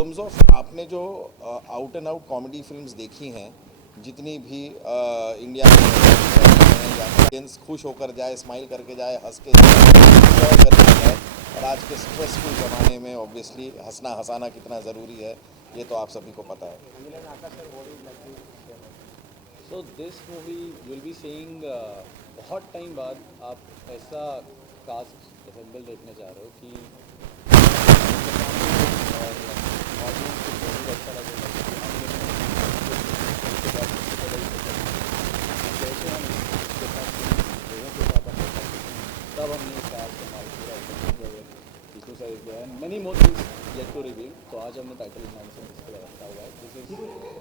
Terms of आपने जो out and out comedy films देखी हैं, जितनी भी इंडिया में हैं, या ऑडियंस खुश होकर जाए, स्माइल करके जाए, हंस के जाए, enjoy करके जाए, और आज के स्ट्रेसफुल ज़माने में ऑब्वियसली हंसना हंसाना कितना ज़रूरी है, ये तो आप सभी को पता है। So this movie will be seeing बहुत टाइम बाद आप ऐसा कास्ट असेंबल देखने जा रहे हो कि और ऑडियंस को बहुत अच्छा लगेगा कि हम उसके बाद जैसे हम उसके साथ लोगों के साथ हम तब हमने कास्ट हमारे पूरा Vishnu sir is there and many more things yet to reveal. तो आज हमने टाइटल अनाउंसमेंट इसके लिए रखा हुआ है। This is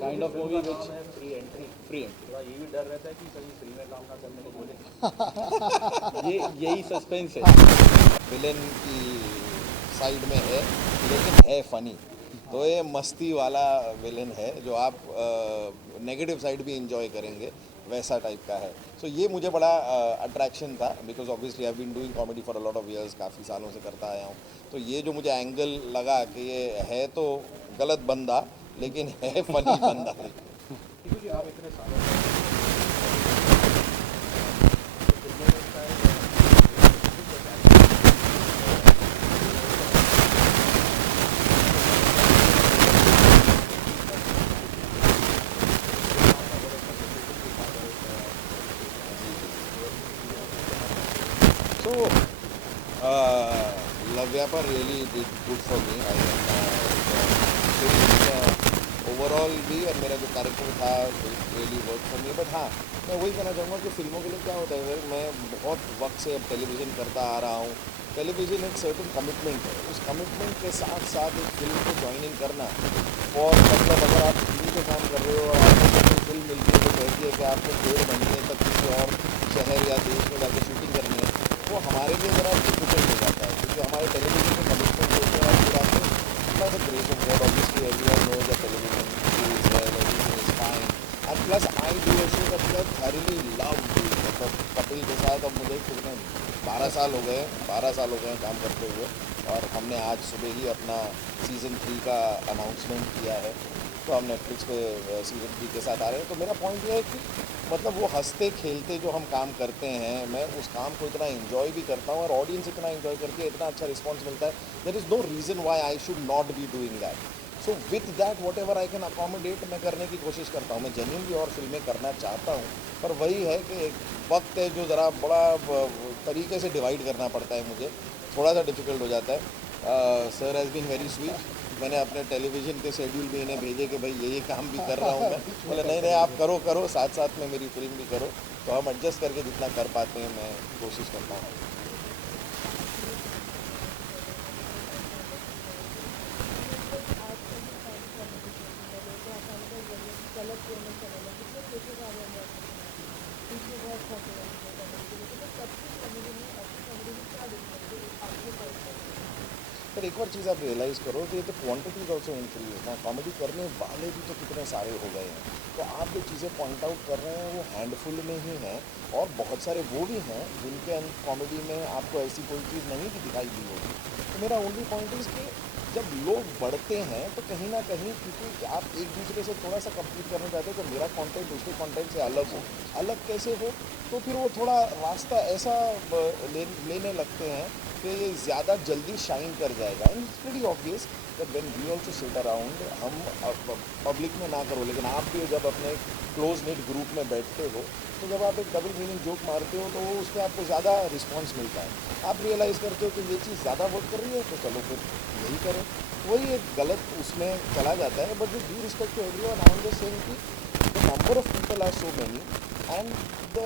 kind of movie which free entry थोड़ा ये भी डर रहता है कि कहीं फ्री में काम ना करने को बोले। यही सस्पेंस है। विलेन की साइड में है, लेकिन है फनी, तो ये मस्ती वाला विलेन है जो आप नेगेटिव साइड भी इंजॉय करेंगे, वैसा टाइप का है। सो ये मुझे बड़ा अट्रैक्शन था, because obviously I been doing comedy for a lot of years, काफ़ी सालों से करता आया हूँ। तो ये जो मुझे एंगल लगा कि ये है तो गलत बंदा, लेकिन है फनी बंदा। क्योंकि आप इतने सालों से So, Lavyapa really did good for me. Overall भी, और मेरा जो कैरेक्टर था really work for me. But हाँ, मैं वही कहना चाहूँगा कि फिल्मों के लिए क्या होता है सर, मैं बहुत वक्त से अब टेलीविज़न करता आ रहा हूँ। टेलीविज़न एक सर्टन कमिटमेंट है, उस कमिटमेंट के साथ साथ एक फिल्म को ज्वाइनिंग करना, और मतलब अगर आप टीवी पे काम कर रहे हो और आपको कोई फिल्म मिलती है तो कहती है कि आपको 1.5 महीने तक किसी और शहर या देश में जाकर शूटिंग करनी है, वो हमारे लिए ज़रा डिफिकल्ट हो जाता है, क्योंकि हमारे टेलीविज़न के कमिटमेंट होते हैं। और फिर आपको by the grace of God, obviously everyone knows that television is well, everything is fine. And plus I do a show that I thoroughly love doing. मतलब कपिल के साथ अब मुझे कितने 12 साल हो गए, 12 साल हो गए काम करते हुए, और हमने आज सुबह ही अपना सीज़न 3 का अनाउंसमेंट किया है। तो हम नेटफ्लिक्स पे सीज़न 3 के साथ आ रहे हैं। तो मेरा पॉइंट ये है कि मतलब वो हंसते खेलते जो हम काम करते हैं, मैं उस काम को इतना इन्जॉय भी करता हूँ, और ऑडियंस इतना इन्जॉय करके इतना अच्छा रिस्पॉन्स मिलता है, there is no reason why I should not be doing that. So with that whatever I can accommodate मैं करने की कोशिश करता हूँ। मैं जेन्युइनली और फिल्में करना चाहता हूँ, पर वही है कि एक वक्त है जो ज़रा बड़ा तरीके से डिवाइड करना पड़ता है, मुझे थोड़ा सा डिफ़िकल्ट हो जाता है। Sir has been very sweet. मैंने अपने टेलीविज़न के शेड्यूल भी इन्हें भेजे कि भाई ये काम भी कर रहा हूँ मैं। बोले नहीं नहीं, आप करो करो, साथ साथ में मेरी फिल्म भी करो। तो हम एडजस्ट करके जितना कर पाते हैं मैं कोशिश करता हूँ। पर एक और चीज़ आप रियलाइज़ करो कि तो क्वांटिटी इज ऑल्सो इंक्रीज ना, कॉमेडी करने वाले भी तो कितने सारे हो गए हैं। तो आप जो चीज़ें पॉइंट आउट कर रहे हैं वो हैंडफुल में ही हैं, और बहुत सारे वो भी हैं जिनके कॉमेडी में आपको ऐसी कोई चीज़ नहीं भी दिखाई दी होगी। तो मेरा ओनली पॉइंट इज़ कि जब लोग बढ़ते हैं तो कहीं ना कहीं, क्योंकि आप एक दूसरे से थोड़ा सा कम्पीट करना चाहते हो, तो मेरा कंटेंट उसके कंटेंट से अलग हो, अलग कैसे हो, तो फिर वो थोड़ा रास्ता ऐसा लेने लगते हैं कि ये ज़्यादा जल्दी शाइन कर जाएगा। And it's pretty obvious that when we also sit around, हम पब्लिक में ना करो, लेकिन आप भी जब अपने क्लोज निट ग्रुप में बैठते हो तो जब आप एक डबल मीनिंग जोक मारते हो तो वो उस पर आपको ज़्यादा रिस्पॉन्स मिलता है। आप रियलाइज़ करते हो कि ये चीज़ ज़्यादा वर्क कर रही है तो चलो फिर यही करें। वही एक गलत उसमें चला जाता है। But with due respect to everyone, I am just saying कि the number of people are so many and the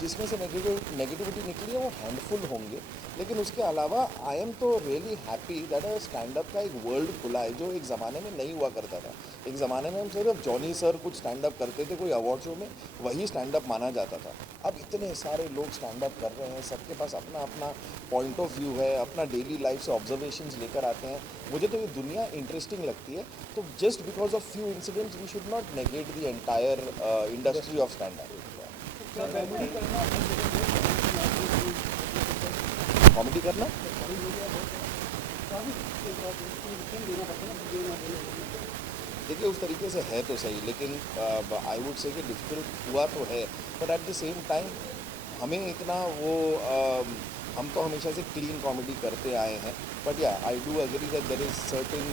जिसमें से नेगेटिविटी निकली है वो हैंडफुल होंगे। लेकिन उसके अलावा आई एम तो really happy that stand up का एक वर्ल्ड खुला है जो एक ज़माने में नहीं हुआ करता था। एक ज़माने में हम सिर्फ जॉनी सर कुछ स्टैंड अप करते थे कोई अवार्ड शो में, वही स्टैंड अप माना जाता था। अब इतने सारे लोग स्टैंड अप कर रहे हैं, सबके पास अपना अपना पॉइंट ऑफ व्यू है, अपना डेली लाइफ से ऑब्जर्वेशंस लेकर आते हैं। मुझे तो ये दुनिया इंटरेस्टिंग लगती है। तो just because of few incidents we should not negate the entire industry of stand up. Comedy करना देखिए उस तरीके से है तो सही, लेकिन आई वुड से कि डिफ़िकल्ट हुआ तो है, but at the same time हमें इतना वो हम तो हमेशा से क्लीन कॉमेडी करते आए हैं। But yeah I do agree that there is certain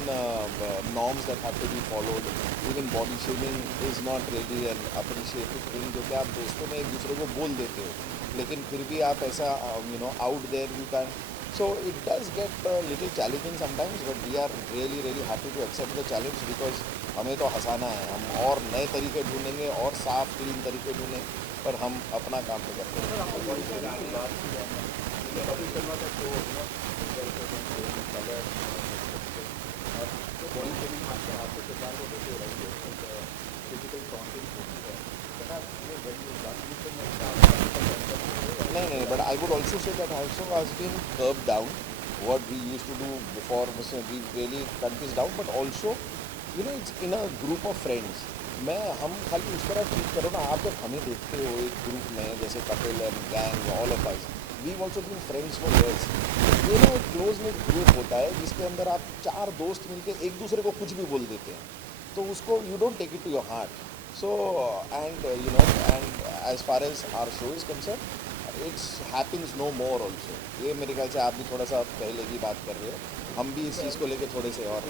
norms that have to be followed. Even body shaming is not really an appreciated thing, जो कि आप दोस्तों में एक दूसरे को बोल देते हो, लेकिन फिर भी आप ऐसा out there you can. So it does get a little challenging sometimes, but we are really happy to accept the challenge because हमें तो हंसाना है। हम और नए तरीके ढूंढेंगे और साफ क्लीन तरीके ढूंढेंगे, पर हम अपना काम तो करते हैं। नहीं, but I would also say that also has been curbed down. What we used to do before, we really cut this down, but also, it's in a group of friends. हम खाली उस तरह ट्रीट करो ना। आप जब हमें देखते हो एक ग्रुप में, जैसे Kapil and gang, all of us, we also been friends for years. ये ना एक क्लोज निट ग्रुप होता है जिसके अंदर आप 4 दोस्त मिलकर एक दूसरे को कुछ भी बोल देते हैं, तो उसको you don't take it to your heart. So and and as far as our show is concern, it's happens no more also. ये मेरे ख्याल से आप भी थोड़ा सा पहले की बात कर रहे हो, हम भी इस चीज़ को लेकर थोड़े से और